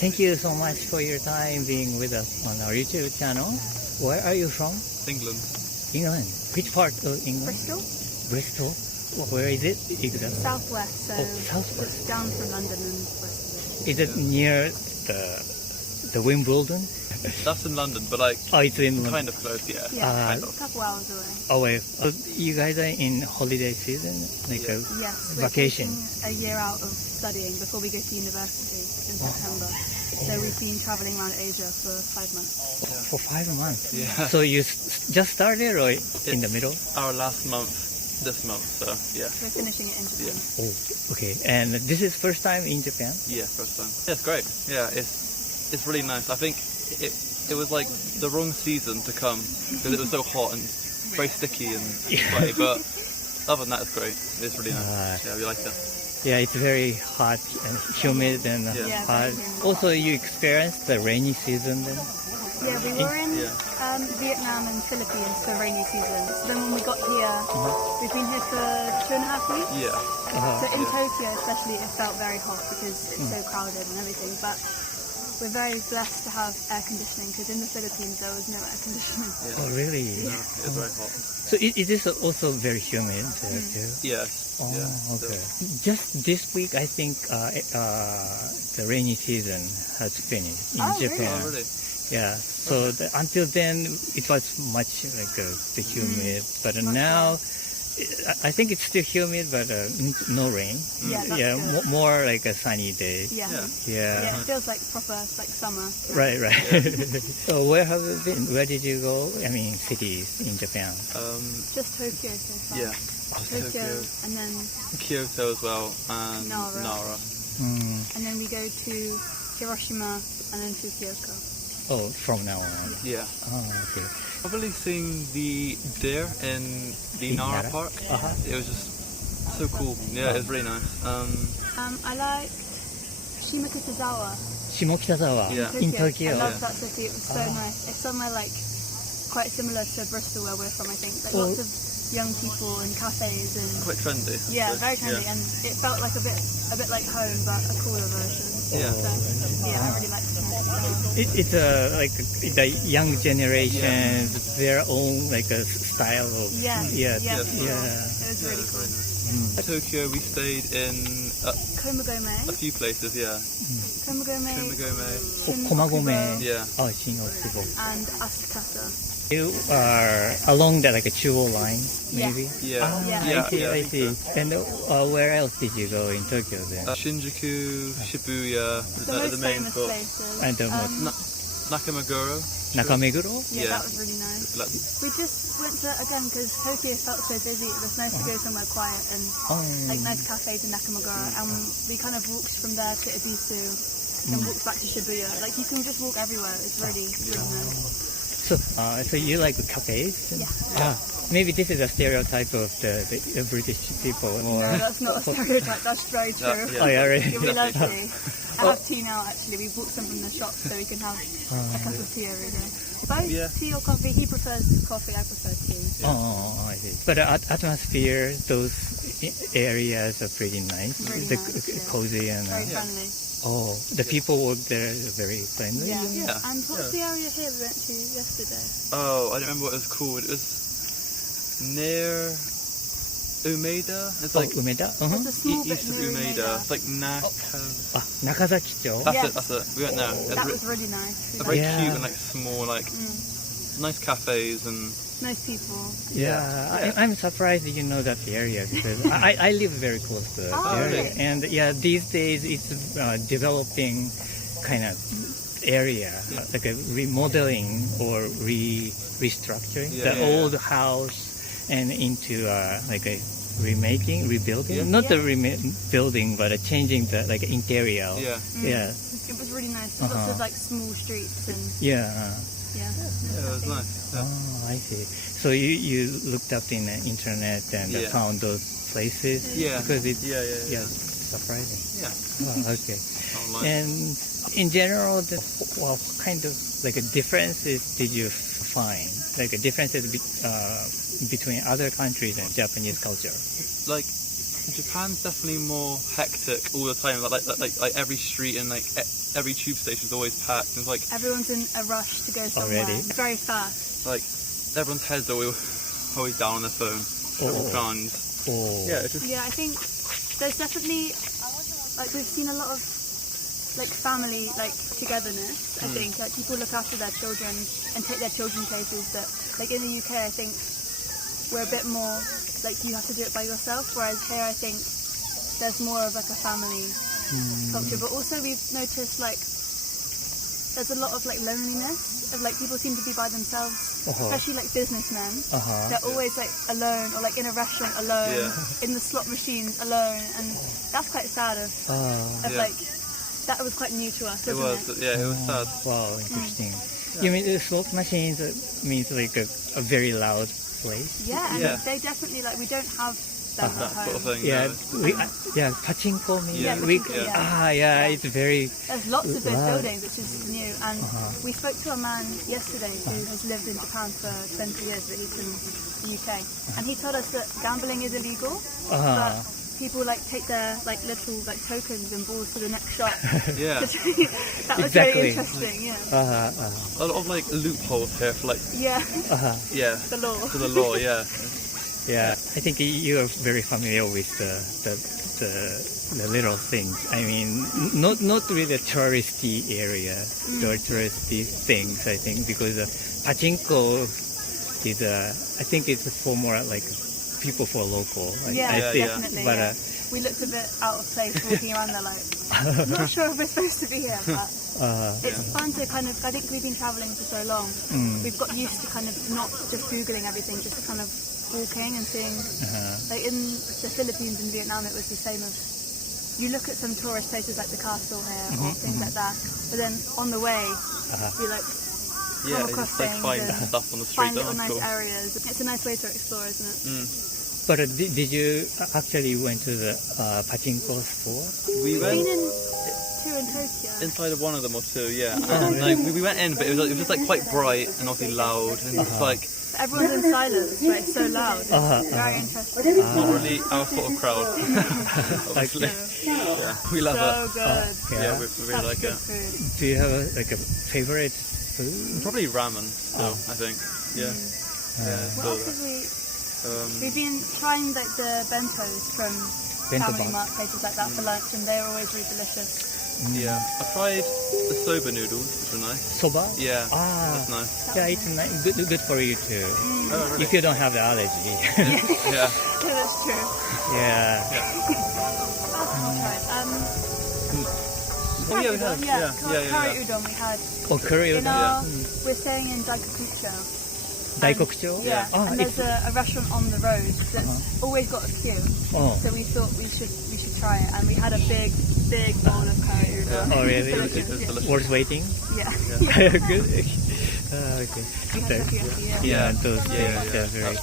Thank you so much for your time being with us on our YouTube channel. Where are you from? England. England. Which part of England? Bristol. Bristol. Where is it exactly? Southwest, so southwest. down from London and Bristol. Is it near the Wimbledon? That's in London, but like It's in kind of close, yeah. Yeah, kind a of. couple hours away. You guys are in holiday season, like a Yes, vacation. we're taking a year out of studying before we go to university in September. So we've been traveling around Asia for 5 months. For 5 months. Yeah. So you just started or in the middle? Our last month, this month, so yeah. We're finishing it in Japan. Oh, okay. And this is first time in Japan? Yeah, first time. Yeah, it's great. Yeah, it's really nice. I think it was like the wrong season to come because it was so hot and very sticky and sweaty, but other than that, it's great. It's really nice. Yeah, we like it. Yeah, it's very hot and humid and Yeah, hot. very humid. Also, you experienced the rainy season then? Yeah, we were in Vietnam and Philippines for rainy season. So then when we got here, we've been here for 2.5 weeks. Yeah. So in Tokyo especially, it felt very hot because it's so crowded and everything. But we're very blessed to have air conditioning because in the Philippines there was no air conditioning. Oh, really? No, it's very hot. So is this also very humid there too? Yes. Oh, yeah, okay. still. Just this week, I think the rainy season has finished in Oh, really? Japan. Oh, really? Yeah. So until then, it was much like the humid, but now I think it's still humid, but no rain. Yeah, that's good. More like a sunny day. Yeah. Yeah. It feels like proper like summer. Right. So where have you been? Where did you go? I mean, cities in Japan. Just Tokyo so far. Yeah. Tokyo and then Kyoto as well, and Nara. And then we go to Hiroshima and then Fukuoka. Oh, from now on. Yeah. Oh, okay. Probably seeing the deer in the Nara Nara? Park. It was just so cool. Yeah, it was really nice. I like Shimokitazawa. Shimokitazawa Yeah. in Tokyo. I love that city. It was so nice. It's somewhere like quite similar to Bristol where we're from, I think. Like lots of young people and cafes and Quite trendy. yeah, very trendy, and it felt like a bit like home, but a cooler version. Yeah. So, yeah, I really like it. It's like the young generation, their own like a style of Yeah. yeah. It was really cool. Tokyo, we stayed in a Komagome, few places. Yeah. Komagome, Komagome. Yeah. Oh, Shinokubo. and Asukasa. You are along the like a Chuo line, maybe. Yeah. I see. And where else did you go in Tokyo then? Shinjuku, Shibuya, The most the main famous spots. places. And Nakameguro. Nakameguro? Yeah, Yeah. that was really nice. Like- We just went to again because Tokyo felt so busy. It was nice to go somewhere quiet and like nice cafes in Nakameguro. And we kind of walked from there to Ibisu and walked back to Shibuya. Like you can just walk everywhere. It's really nice. So you like cafes? Yeah. Maybe this is a stereotype of the British people. No, that's not a stereotype. That's very true. Yeah. Oh, yeah, really? We love tea. I have tea now. Actually, we bought some from the shop so we can have a cup of tea every day. Both tea or coffee. He prefers coffee. I prefer tea. I see. But the atmosphere, those areas are pretty nice. Really nice, cozy and Very friendly. the people work there are very friendly. Yeah. And what's the area here we went to yesterday? Oh, I don't remember what it was called. It was near Umeda. It's like Umeda? It's a small bit east of near Umeda. It's like Nakazakicho. That's it. We went there. That was really nice. A very Yeah. cute and like small, like nice cafes and Nice people. Yeah, I'm surprised you know that area because I live very close to that Oh, area. really? And these days it's developing kind of area, like a remodeling or restructuring the old house and into like a rebuilding, not the rebuilding, but changing the like interior. yeah. It was really nice. Lots of like small streets and Yeah. yeah. It was nice. Yeah. Oh, I see. So you looked up in the internet and found those places? Yeah. Because it's Yeah. surprising. Yeah. Oh, okay. Online. And in general, what kind of like differences did you find? Like differences between other countries and Japanese culture? Like Japan's definitely more hectic all the time. Like every street and like every tube station is always packed. It's like Everyone's in a rush to go somewhere. Already? It's very fast. like everyone's heads are always down on their phone. And yeah, it's just Yeah, I think there's definitely, like, we've seen a lot of like family like togetherness. I think like people look after their children and take their children places that, like, in the UK I think we're a bit more like you have to do it by yourself, whereas here I think there's more of like a family culture. But also we've noticed like there's a lot of like loneliness of like people seem to be by themselves, especially like businessmen. They're always like alone, or like in a restaurant alone, in the slot machines alone, and that's quite sad of like that was quite new to us, wasn't it? Yeah, it was sad. Wow, interesting. You mean the slot machines means like a very loud place? Yeah, and they definitely like we don't have them That at home. sort of thing. Yeah, pachinko means Yeah, pachinko, it's very. There's lots of those loud. buildings, which is new. And we spoke to a man yesterday who has lived in Japan for 20 years, but he's in the UK. And he told us that gambling is illegal, but people like take their like little like tokens and balls to the next shop. Yeah. That was Exactly. very interesting. Yeah. A lot of like loopholes here for like Yeah. the The law. for the law. Yeah. Yeah, I think you are very familiar with the little things. I mean, not really touristy area, or touristy things. I think because pachinko is I think it's for more like people for local. Yeah, I think, definitely. but Yeah. We looked a bit out of place walking around there, like I'm not sure if we're supposed to be here, but it's fun to kind of. I think we've been traveling for so long. We've got used to kind of not just googling everything, just kind of walking and seeing. Like in the Philippines and Vietnam, it was the same. Of you look at some tourist places like the castle here or things like that, but then on the way, you like Yeah, come across just like things find and stuff on the street. find little That's nice cool. areas. It's a nice way to explore, isn't it? but did you actually went to the pachinko store? We We've went been in two in Tokyo. inside of one of them or two. Yeah. And, like, we went in, but it was just like quite bright and obviously loud, and it's like Everyone's in silence, right? It's so loud. It's very interesting. not really our sort of crowd. Obviously. Yeah, we love So it. good. Yeah, we really Such like good it. food. Do you have like a favorite food? Probably ramen still, I think. Yeah. What else have we? We've been trying like the bentos from Bento family box. mart places like that for lunch, and they're always really delicious. Yeah. I tried the soba noodles, which were nice. Soba? Yeah. Ah, That's nice. yeah, it's good for you too. Oh, really? If you don't have the allergy. Yeah. Yeah, that's true. Yeah. What else have we tried? Oh, yeah, we had. Yeah. Curry udon we had. Oh, curry In udon. our, we're staying in Daikokucho. Daikokucho? Yeah, Oh, and there's a restaurant on the road that's always got a queue. Oh. So we thought we should try it, and we had a big bowl of curry udon. Oh, really? Delicious, It's yeah. delicious. Worth waiting? Yeah. Good. Okay. We had takoyaki, Yeah, those Yeah, things are very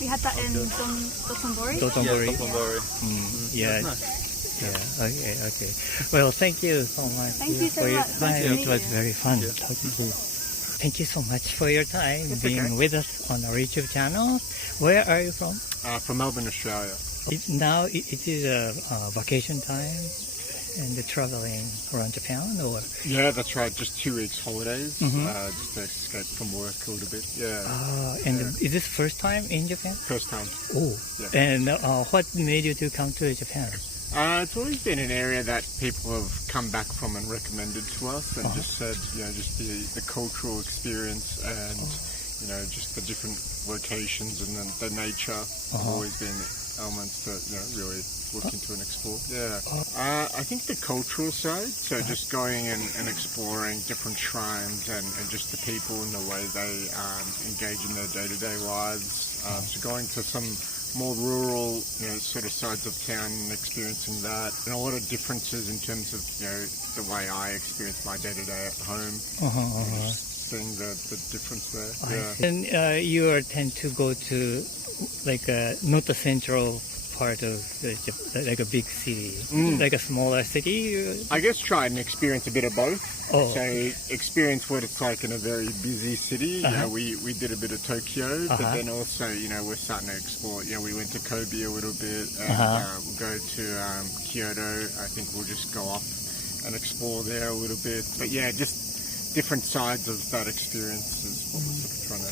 We had that in Dotonbori. dotonbori. Yeah, Dotonbori. Yeah. Nice. Yeah. Okay. Well, thank you so much Thank you so for your much. Nice time. to It meet was you. very fun talking to you. Thank you so much for your time being with us on our YouTube channel. Where are you from? From Melbourne, Australia. Now it is a vacation time and traveling around Japan, or Yeah, that's right. Just 2 weeks holidays. Just to escape from work a little bit. Yeah. and is this first time in Japan? First time. Oh, Yeah. and what made you to come to Japan? It's always been an area that people have come back from and recommended to us, and just said, just the cultural experience and, just the different locations and the nature have always been elements that, really look into and explore. Yeah. I think the cultural side, so just going and exploring different shrines and just the people and the way they engage in their day-to-day lives. So going to some more rural, sort of sides of town and experiencing that, and a lot of differences in terms of, the way I experience my day-to-day at home. Just seeing the difference there. Yeah. And you tend to go to like not the central part of like a big city, like a smaller city? I guess try and experience a bit of both. Oh. So experience what it's like in a very busy city. You know, we did a bit of Tokyo, but then also, you know, we're starting to explore. You know, we went to Kobe a little bit, and we'll go to Kyoto. I think we'll just go off and explore there a little bit. But yeah, just different sides of that experience is what we're sort of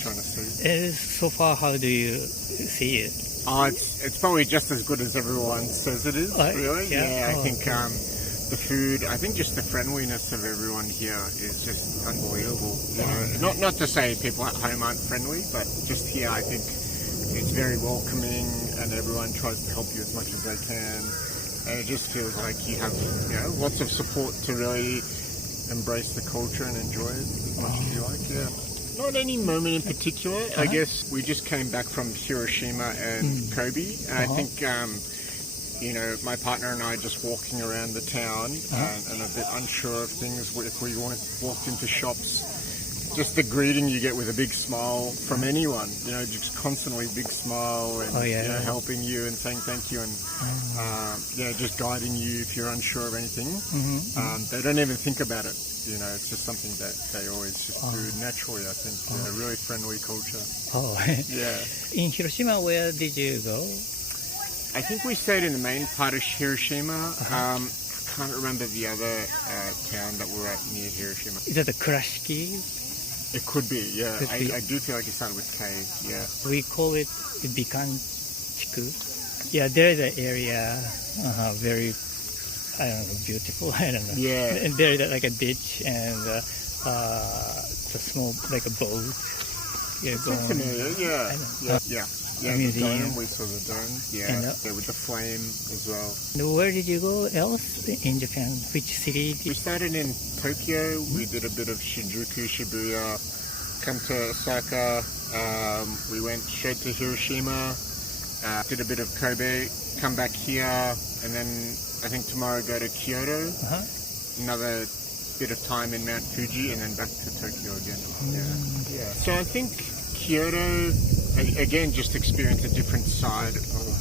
trying to see. So far, how do you see it? Oh, it's probably just as good as everyone says it is, really. I think the food, I think just the friendliness of everyone here is just unbelievable. You know, not to say people at home aren't friendly, but just here I think it's very welcoming and everyone tries to help you as much as they can. And it just feels like you have, you know, lots of support to really embrace the culture and enjoy it as much as you like, Not any moment in particular. I guess we just came back from Hiroshima and Kobe, and I think, you know, my partner and I just walking around the town and a bit unsure of things. If we walked into shops, just the greeting you get with a big smile from anyone, you know, just constantly big smile and you know, helping you and saying thank you and you know, just guiding you if you're unsure of anything. They don't even think about it. You know, it's just something that they always just do naturally, I think. You know, really friendly culture. Oh, yeah. In Hiroshima, where did you go? I think we stayed in the main part of Hiroshima. Can't remember the other town that we're at near Hiroshima. Is that the Kurashiki? It could be, yeah. I do feel like it started with K, yeah. We call it Bikanchiku. Yeah, there's an area, very, I don't know, beautiful, I don't know. Yeah. And there's like a beach and it's a small, like a boat. Yeah, Sounds familiar, yeah. Yeah, the museum. dome, we saw the dome, And, with the flame as well. And where did you go else in Japan? Which city? We started in Tokyo, we did a bit of Shinjuku, Shibuya, come to Osaka, we went straight to Hiroshima, did a bit of Kobe, come back here, and then I think tomorrow go to Kyoto, another bit of time in Mount Fuji, and then back to Tokyo again. Yeah. So I think Kyoto, again, just experience a different side of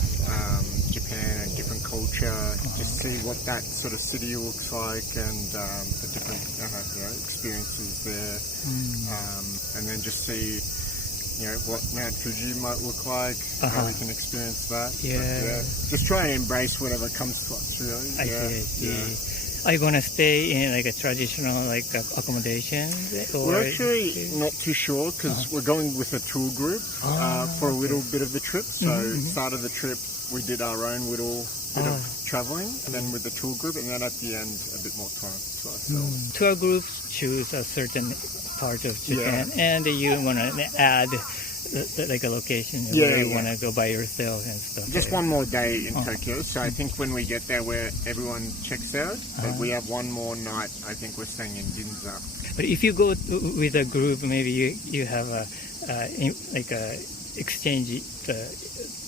Japan and different culture, just see what that sort of city looks like and the different you know, experiences there, and then just see, you know, what Mount Fuji might look like, how we can experience that. Yeah. Just try and embrace whatever comes to us, really. I see. Are you going to stay in like a traditional like accommodation? We're actually not too sure because we're going with a tour group for a little bit of the trip. So start of the trip, we did our own little bit of traveling, and then with the tour group, and then at the end, a bit more time to ourselves. Tour groups choose a certain part of Japan, and you want to add like a location where you want to go by yourself and stuff. Just one more day in Tokyo, so I think when we get there where everyone checks out, we have one more night. I think we're staying in Ginza. But if you go with a group, maybe you have a exchange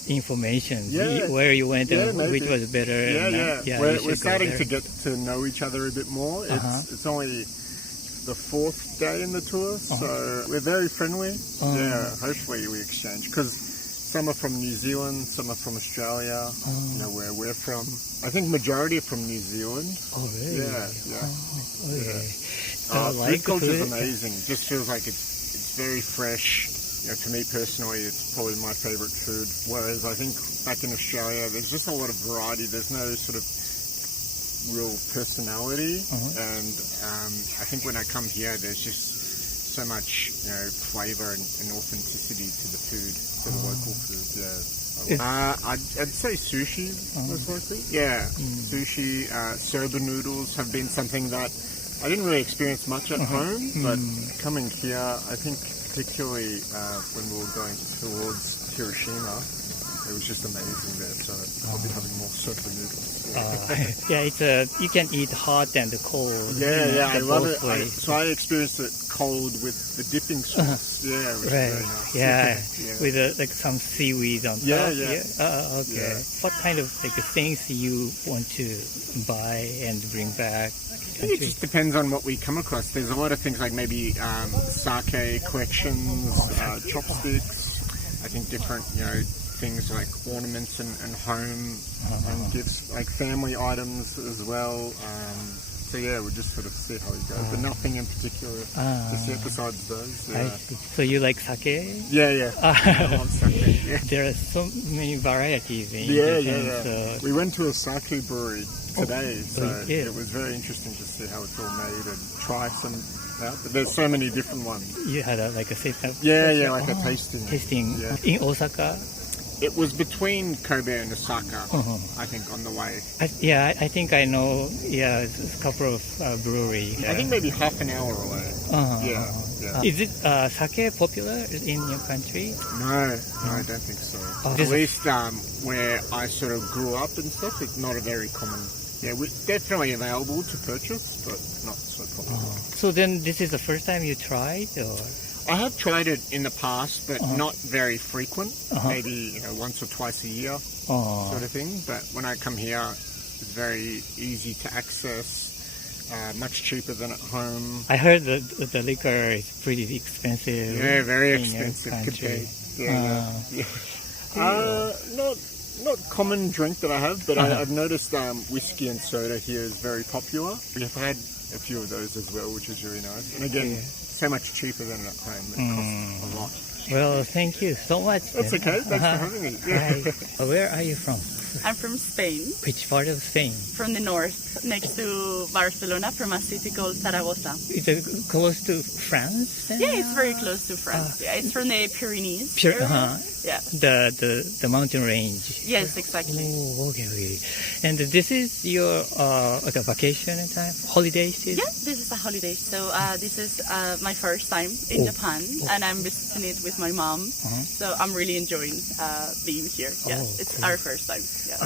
information where you went and which was better. We're starting to get to know each other a bit more. It's only the fourth day in the tour, so we're very friendly. Hopefully we exchange, because some are from New Zealand, some are from Australia, you know, where we're from. I think majority are from New Zealand. Oh, really? Food culture is amazing. Just feels like it's very fresh. You know, to me personally, it's probably my favourite food. Whereas I think back in Australia, there's just a lot of variety. There's no sort of real personality, and I think when I come here, there's just so much, you know, flavour and authenticity to the food, to the local food. I'd say sushi most likely. Sushi, soba noodles have been something that I didn't really experience much at home, but coming here, I think particularly when we were going towards Hiroshima, it was just amazing there, so I'll be having more soba noodles. It's you can eat hot and cold. I love it. So I experienced it cold with the dipping sauce. It was very nice. With like some seaweed on top. What kind of like things you want to buy and bring back? I think it just depends on what we come across. There's a lot of things like maybe sake collections, chopsticks. I think different, you know, things like ornaments and home, and gifts like family items as well. So yeah, we'll just sort of see how we go, but nothing in particular just yet besides those. I Yeah, see. So you like sake? yeah. I love sake. Yeah. There are so many varieties in Yeah, Japan. yeah. So We went to a sake brewery today, so yeah. it was very interesting to see how it's all made and try some out. But there's so many different ones. you had like a setup? Yeah, like a tasting. Tasting Yeah. in Osaka? It was between Kobe and Osaka, I think, on the way. I think I know. Yeah, it's a couple of breweries. I think maybe half an hour away. Yeah. Is it sake popular in your country? No, I don't think so. At least where I sort of grew up and stuff, it's not a very common. Yeah, we're definitely available to purchase, but not so popular. So then this is the first time you tried, or? I have tried it in the past, but not very frequent. Maybe once or twice a year, sort of thing. But when I come here, it's very easy to access, much cheaper than at home. I heard that the liquor is pretty expensive. Yeah, very in your expensive country. compared. Not common drink that I have, but I've noticed whiskey and soda here is very popular. We've had a few of those as well, which is really nice. And again, so much cheaper than at home. It costs a lot. Well, thank you so much. That's okay. Thanks for having me. Yeah. Hi. Where are you from? I'm from Spain, Which part of Spain? from the north, next to Barcelona, from a city called Zaragoza. Is it close to France? Then? Yeah, it's very close to France. Yeah, it's from the Pyrenees. Pure, area. Yeah. The mountain range. Yes, exactly. Oh, okay. And this is your like a vacation time, holiday season? Yeah, this is a holiday. So this is my first time in Japan, and I'm visiting it with my mom. So I'm really enjoying being here. Yeah, it's our first time. Yeah.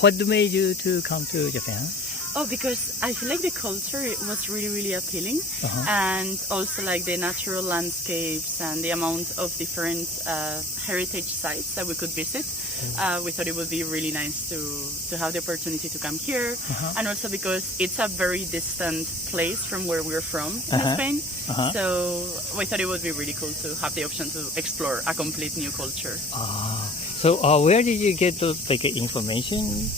What made you to come to Japan? Oh, because I feel like the culture was really, really appealing, and also like the natural landscapes and the amount of different heritage sites that we could visit. We thought it would be really nice to have the opportunity to come here, and also because it's a very distant place from where we're from in Spain. So we thought it would be really cool to have the option to explore a complete new culture. So where did you get those like information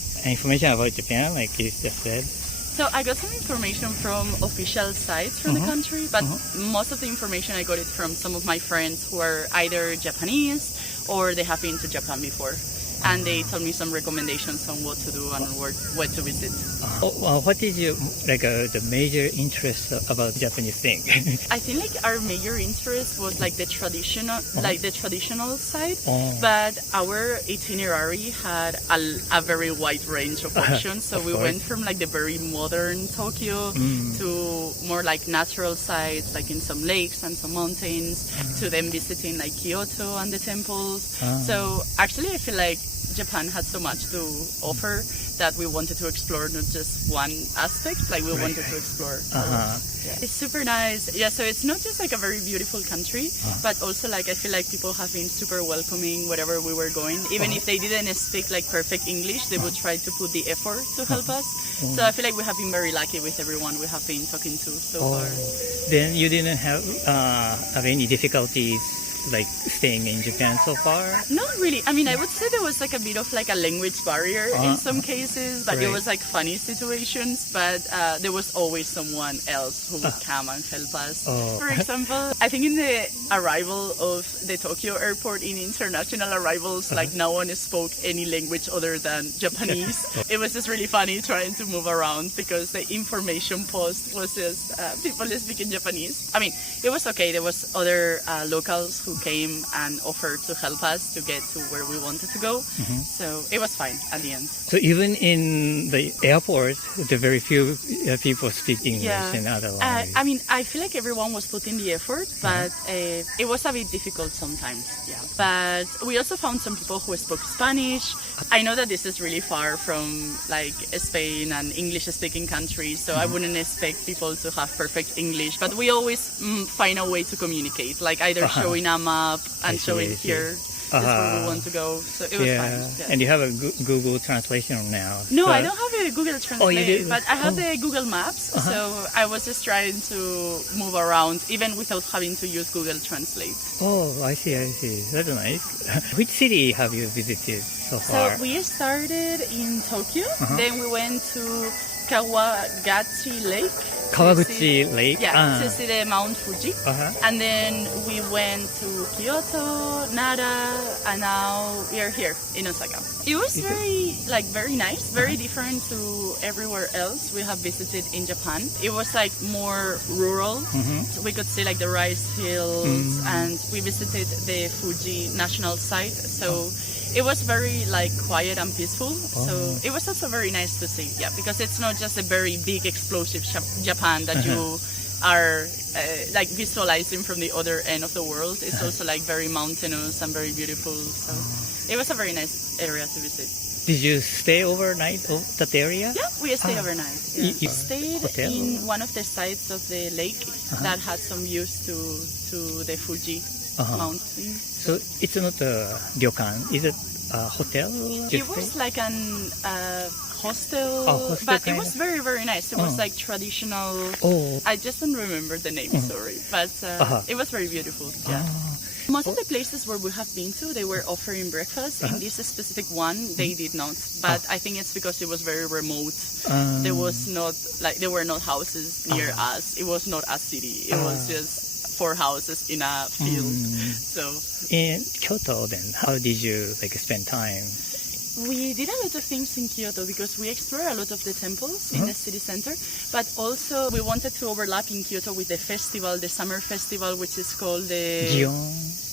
about Japan, like you just said? So I got some information from official sites from the country, but most of the information I got it from some of my friends who are either Japanese or they have been to Japan before. And they told me some recommendations on what to do and where to visit. What is your like the major interest about Japanese thing? I think like our major interest was like the traditional side, but our itinerary had a very wide range of options. So we went from like the very modern Tokyo to more like natural sites, like in some lakes and some mountains, to then visiting like Kyoto and the temples. So actually I feel like Japan had so much to offer that we wanted to explore not just one aspect, like we wanted to explore. It's super nice. Yeah, so it's not just like a very beautiful country, but also like I feel like people have been super welcoming wherever we were going. Even if they didn't speak like perfect English, they would try to put the effort to help us. So I feel like we have been very lucky with everyone we have been talking to so far. Then you didn't have any difficulties like staying in Japan so far? Not really. I mean, I would say there was like a bit of like a language barrier in some cases, but it was like funny situations. But there was always someone else who would come and help us. For example, I think in the arrival of the Tokyo airport, in international arrivals, like no one spoke any language other than Japanese. It was just really funny trying to move around because the information post was just people speaking Japanese. I mean, it was okay. There was other locals who came and offered to help us to get to where we wanted to go. So it was fine at the end. So even in the airport, there are very few people speak English and other languages. I mean, I feel like everyone was putting the effort, but it was a bit difficult sometimes. Yeah. But we also found some people who spoke Spanish. I know that this is really far from like Spain and English-speaking countries, so I wouldn't expect people to have perfect English. But we always find a way to communicate, like either showing a map and showing here. where we want to go. So it was fun. Yeah. And you have a Google translation now. No, so... I don't have a Google Translate, Oh, you do? but I have the Google Maps, so I was just trying to move around even without having to use Google Translate. Oh, I see. That's nice. Which city have you visited so far? So we started in Tokyo, then we went to Kawaguchi Lake. Kawaguchi Lake? Yeah, to see the Mount Fuji. And then we went to Kyoto, Nara, and now we are here in Osaka. It was very nice, very different to everywhere else we have visited in Japan. It was like more rural, so we could see like the rice hills, and we visited the Fuji National Site. So it was very like quiet and peaceful. So it was also very nice to see, because it's not just a very big explosive Japan that you are like visualizing from the other end of the world. It's also like very mountainous and very beautiful. So it was a very nice area to visit. Did you stay overnight in that area? Yeah, we stayed overnight. Yeah. You stayed hotel? in one of the sides of the lake that had some views to the Fuji mountain. So it's not a ryokan, is it a hotel? It was like an hostel, but it was very, very nice. It was like traditional. I just don't remember the name, sorry, but it was very beautiful. Yeah. Most of the places where we have been to, they were offering breakfast. In this specific one, they did not. But I think it's because it was very remote. There were not houses near us. It was not a city. It was just 4 houses in a field. So in Kyoto, then how did you spend time? We did a lot of things in Kyoto because we explored a lot of the temples in the city center, but also we wanted to overlap in Kyoto with the festival, the summer festival, which is called the Gion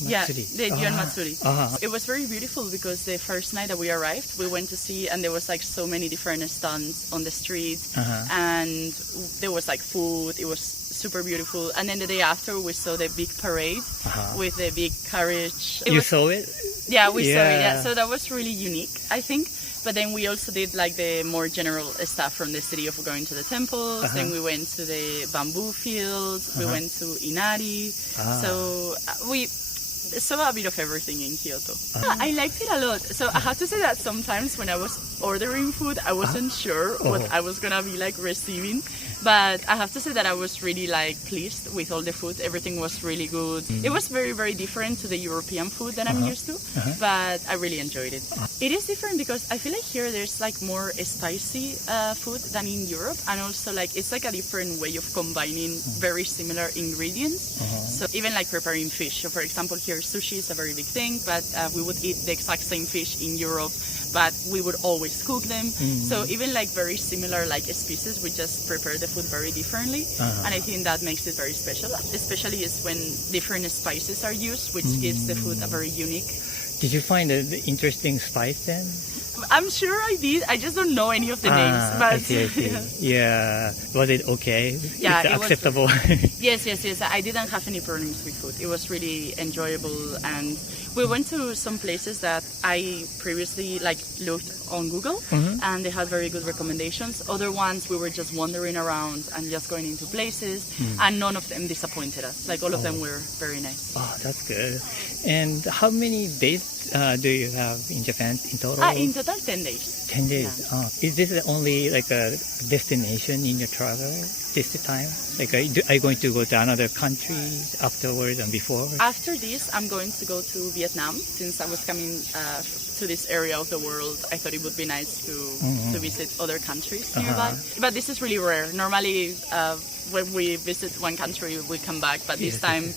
Matsuri. the Gion Matsuri. It was very beautiful because the first night that we arrived, we went to see, and there was like so many different stands on the street, and there was like food. It was super beautiful. And then the day after, we saw the big parade with the big carriage. You saw it? Yeah, we saw it. Yeah, so that was really unique, I think. But then we also did like the more general stuff from the city of going to the temples. Then we went to the bamboo fields. We went to Inari. So we saw a bit of everything in Kyoto. I liked it a lot. So I have to say that sometimes when I was ordering food, I wasn't sure what I was gonna be like receiving. But I have to say that I was really like pleased with all the food. Everything was really good. It was very, very different to the European food that I'm used to, but I really enjoyed it. It is different because I feel like here there's like more spicy food than in Europe, and also like it's like a different way of combining very similar ingredients. So even like preparing fish. So for example, here sushi is a very big thing, but we would eat the exact same fish in Europe, but we would always cook them. So even like very similar like species, we just prepare the food very differently, and I think that makes it very special. Especially is when different spices are used, which gives the food a very unique. Did you find an interesting spice then? I'm sure I did. I just don't know any of the names. But I see. Yeah. Was it okay? Yeah, it's acceptable. Yes. I didn't have any problems with food. It was really enjoyable, and we went to some places that I previously like looked on Google, and they had very good recommendations. Other ones we were just wandering around and just going into places, and none of them disappointed us. Like all of them were very nice. Oh, that's good. And how many days do you have in Japan in total? In total, 10 days. 10 days. Yeah. Is this only like a destination in your travel this time? Like, are you going to go to another country afterwards and before? After this, I'm going to go to Vietnam. Since I was coming to this area of the world, I thought it would be nice to visit other countries nearby. But this is really rare. Normally, when we visit one country, we come back. But this time,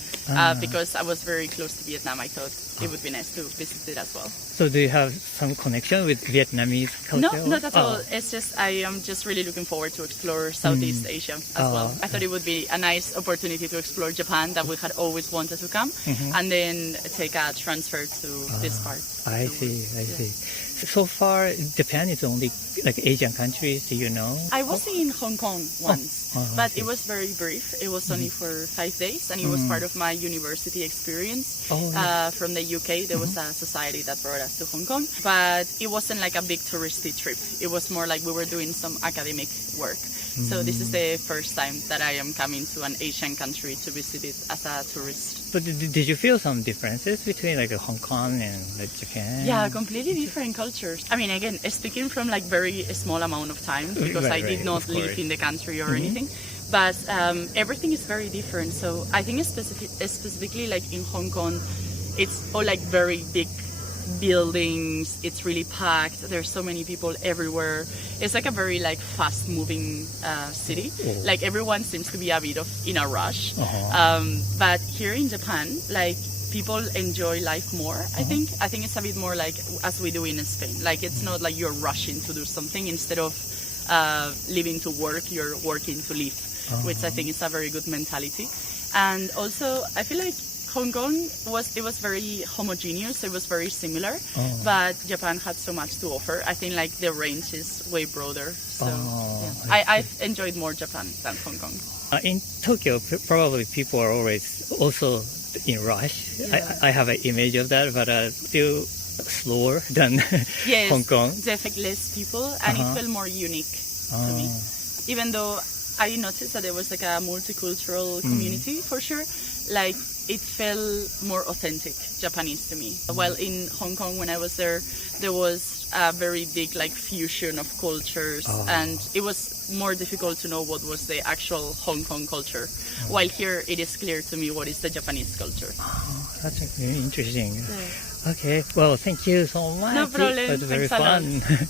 because I was very close to Vietnam, I thought it would be nice to visit it as well. So do you have some connection with Vietnamese culture? No, not at all. It's just I am just really looking forward to explore Southeast Asia as well. I thought it would be a nice opportunity to explore Japan that we had always wanted to come, and then take a transfer to this part. I see. So far, Japan is only like Asian countries, you know? I was in Hong Kong once, but it was very brief. It was only for 5 days, and it was part of my university experience. From the UK, there was a society that brought us to Hong Kong, but it wasn't like a big touristy trip. It was more like we were doing some academic work. So this is the first time that I am coming to an Asian country to visit it as a tourist. But did you feel some differences between like Hong Kong and like Japan? Yeah, completely different cultures. I mean, again, speaking from like very small amount of time because I did not live in the country or anything. But everything is very different. So I think specifically like in Hong Kong, it's all like very big buildings. It's really packed. There's so many people everywhere. It's like a very like fast moving city. Like everyone seems to be a bit of in a rush. But here in Japan, like people enjoy life more. I think it's a bit more like as we do in Spain. Like it's not like you're rushing to do something. Instead of living to work, you're working to live, which I think is a very good mentality. And also I feel like Hong Kong was very homogeneous. It was very similar, but Japan had so much to offer. I think like the range is way broader. So I've enjoyed more Japan than Hong Kong. In Tokyo, probably people are always also in rush. I have an image of that, but still slower than Hong Kong. Definitely less people, and it felt more unique to me. Even though I noticed that there was like a multicultural community for sure. Like it felt more authentic Japanese to me. While in Hong Kong, when I was there, there was a very big like fusion of cultures, and it was more difficult to know what was the actual Hong Kong culture. While here, it is clear to me what is the Japanese culture. That's really interesting. Okay, well, thank you so much. No problem. It was very Thanks a lot. fun.